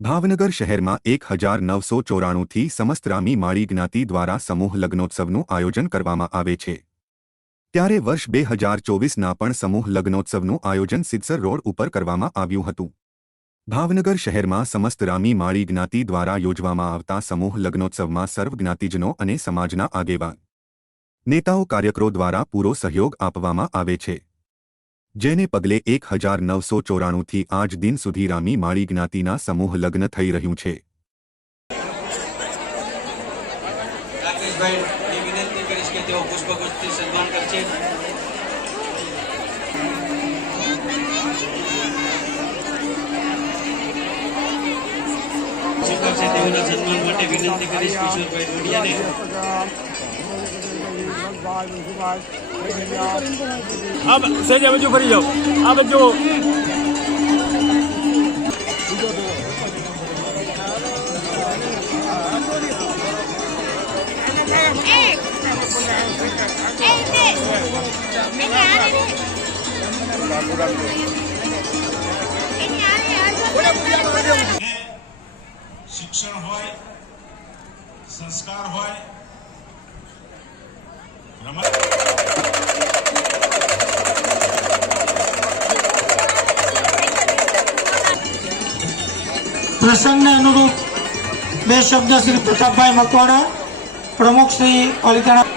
ભાવનગર શહેરમાં 1994થી સમસ્ત રામી માળી જ્ઞાતિ દ્વારા સમૂહ લગ્નોત્સવનું આયોજન કરવામાં આવે છે। ત્યારે વર્ષ 2024ના પણ સમૂહ લગ્નોત્સવનું આયોજન સિદ્ધસર રોડ ઉપર કરવામાં આવ્યું હતું। ભાવનગર શહેરમાં સમસ્ત રામી માળી જ્ઞાતિ દ્વારા યોજવામાં આવતા સમૂહ લગ્નોત્સવમાં સર્વ જ્ઞાતિજનો અને સમાજના આગેવાન નેતાઓ કાર્યકરો દ્વારા પૂરો સહયોગ આપવામાં આવે છે, જેને પગલે 1994થી આજ દિન સુધી રામી માળી જ્ઞાતિના સમૂહ લગ્ન થઈ રહ્યું છે। अब सही है, बच्चों फरी जाओ। अब बच्चों शिक्षण होय, संस्कार होय, प्रसंग ने अनुरूप बे शब्द श्री प्रतापभाई मकवाड़ा, प्रमुख श्री पालिताणा।